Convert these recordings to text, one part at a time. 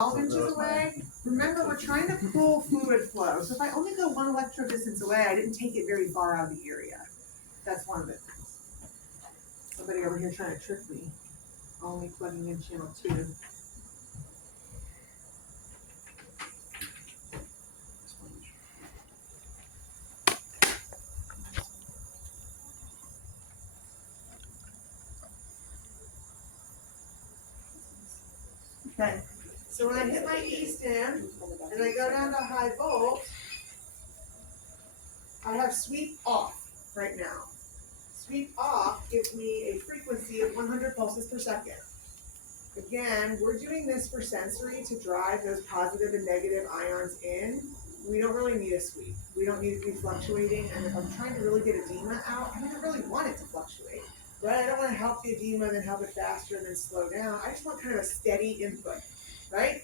12 inches away. Remember, we're trying to pull fluid flow. So if I only go one electrode distance away, I didn't take it very far out of the area. That's one of it. Somebody over here trying to trick me. Only plugging in channel 2. Okay, so when I hit my E stem and I go down to high volt, I have sweep off right now. Sweep off gives me a frequency of 100 pulses per second. Again, we're doing this for sensory to drive those positive and negative ions in. We don't really need a sweep. We don't need it to be fluctuating. And if I'm trying to really get edema out, I don't really want it to fluctuate. Right? I don't want to help the edema and then help it faster and then slow down. I just want kind of a steady input. Right?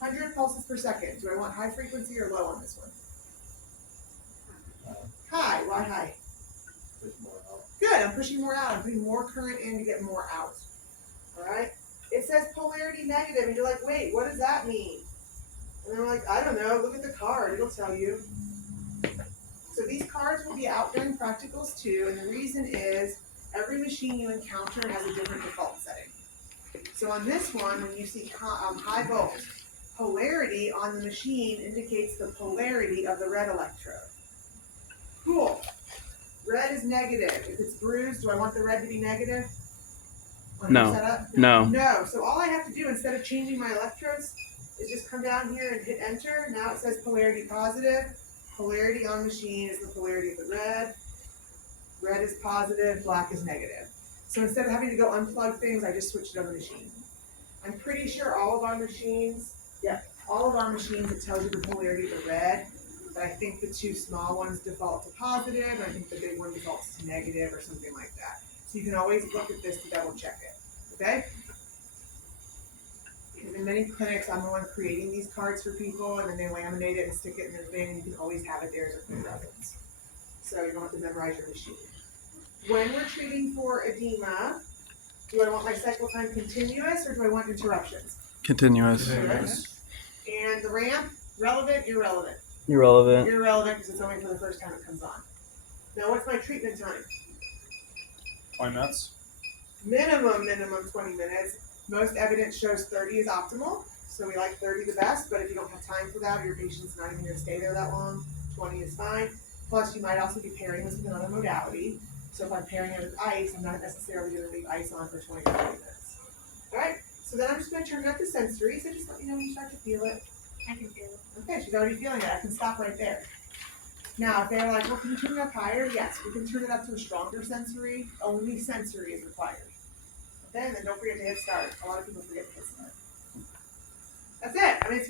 100 pulses per second. Do I want high frequency or low on this one? High. Why high? Good. I'm pushing more out. I'm putting more current in to get more out. All right? It says polarity negative, and you're like, wait, what does that mean? And they're like, I don't know. Look at the card. It'll tell you. So these cards will be out during practicals too, and the reason is every machine you encounter has a different default setting. So on this one, when you see high volt, polarity on the machine indicates the polarity of the red electrode. Cool. Red is negative. If it's bruised, do I want the red to be negative? No. No. No. So all I have to do instead of changing my electrodes is just come down here and hit enter. Now it says polarity positive. Polarity on machine is the polarity of the red. Red is positive, black is negative. So instead of having to go unplug things, I just switched it on the machine. I'm pretty sure all of our machines, it tells you the polarity of the red. But I think the two small ones default to positive, and I think the big one defaults to negative or something like that. So you can always look at this to double check it, okay? Because in many clinics, I'm the one creating these cards for people, and then they laminate it and stick it in their thing, and you can always have it there as a clear reference. So you don't have to memorize your machine. When we're treating for edema, do I want my cycle time continuous, or do I want interruptions? Continuous. And the ramp, relevant, irrelevant? Irrelevant. Irrelevant because it's only for the first time it comes on. Now what's my treatment time? 20 minutes. Minimum 20 minutes. Most evidence shows 30 is optimal. So we like 30 the best, but if you don't have time for that or your patient's not even going to stay there that long, 20 is fine. Plus you might also be pairing this with another modality. So if I'm pairing it with ice, I'm not necessarily going to leave ice on for 20 to 30 minutes. Alright, so then I'm just going to turn it up to sensory, so just let me know when you start to feel it. I can feel it. Okay, she's already feeling it. I can stop right there. Now, if they're like, well, can you turn it up higher? Yes, we can turn it up to a stronger sensory. Only sensory is required. Okay, and then don't forget to hit start. A lot of people forget to hit start. That's it. I mean, it's